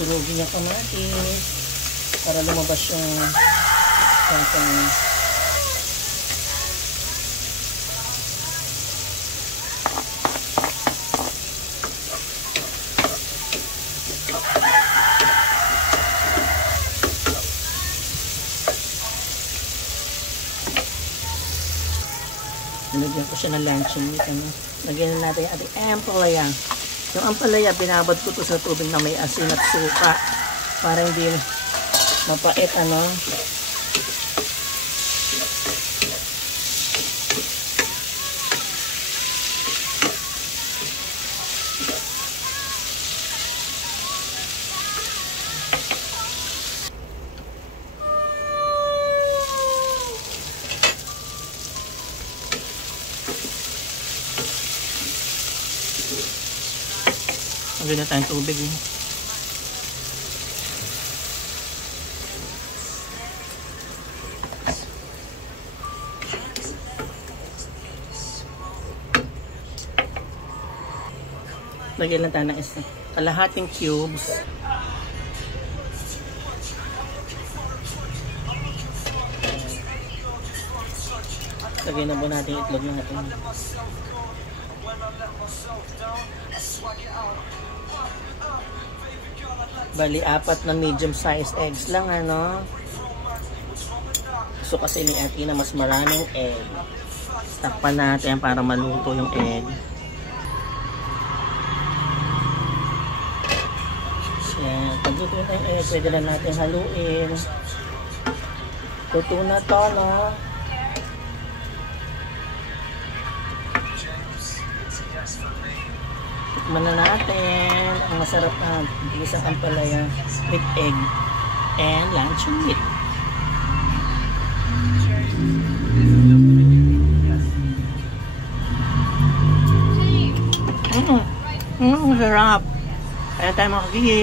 Durugin niya kamatis para lumabas yung kantang. Nilagyan ko siya ng luncheon meat. Lagyan na natin yung ating ampalaya. Yung ampalaya, binabad ko to sa tubig na may asin at suka para hindi mapait, Lagyan na tayong tubig. Lagyan lang tayo ng kalahating cubes. Lagyan na po natin yung itlog natin. Bali, 4 na medium sized eggs lang, Gusto kasi ni Ate na mas maraming egg. Takpan natin para maluto yung egg. So, pagluto na yung egg, pwede na natin haluin. Luto na to, Tikman na natin ang masarap na gisang ampalaya with egg and luncheon meat. Masarap. Kaya tayo makakigil.